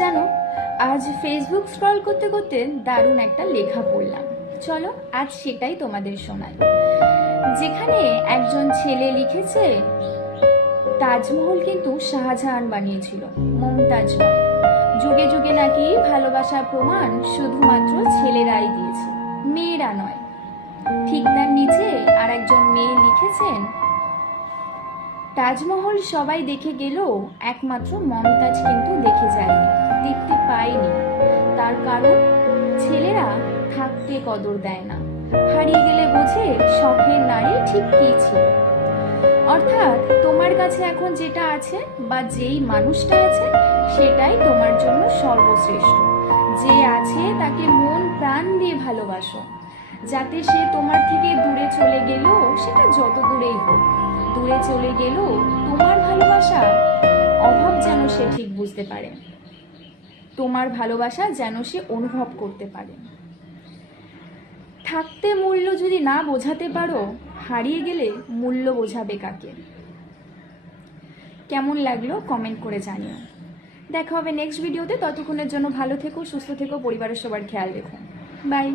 জানো, আজ Facebook scroll করতে করতে দারুণ একটা লেখা পড়লাম। চলো আজ সেটাই তোমাদের শোনাই। যেখানে একজন ছেলে লিখেছে, তাজমহল কিন্তু শাহজাহান বানিয়েছিল, মমতাজ নয়। যুগে যুগে নাকি ভালোবাসার প্রমাণ শুধুমাত্র ছেলেরাই দিয়েছে, মেয়েরা নয়। ঠিক তার নিচে আর একজন মেয়ে লিখেছেন, তাজমহল সবাই দেখে গেলেও একমাত্র মমতাজ কিন্তু দেখে যায়নি, দেখতে পায়নি। তার কারণ, ছেলেরা থাকতে কদর দেয় না, হারিয়ে গেলে বোঝে শখের নারী ঠিক কী ছিল। অর্থাৎ তোমার কাছে এখন যেটা আছে বা যেই মানুষটা আছে সেটাই তোমার জন্য সর্বশ্রেষ্ঠ। যে আছে তাকে মন প্রাণ দিয়ে ভালোবাসো, যাতে সে তোমার থেকে দূরে চলে গেলেও, সেটা যত দূরেই হোক, দূরে চলে গেলেও তোমার ভালোবাসা অভাব যেন সে ঠিক বুঝতে পারে, তোমার ভালোবাসা যেন সে অনুভব করতে পারে। থাকতে মূল্য যদি না বোঝাতে পারো, হারিয়ে গেলে মূল্য বোঝাবে কাকে? কেমন লাগলো কমেন্ট করে জানিও। দেখা হবে নেক্সট ভিডিওতে। ততক্ষণের জন্য ভালো থেকো, সুস্থ থেকো, পরিবারের সবার খেয়াল রেখো। বাই।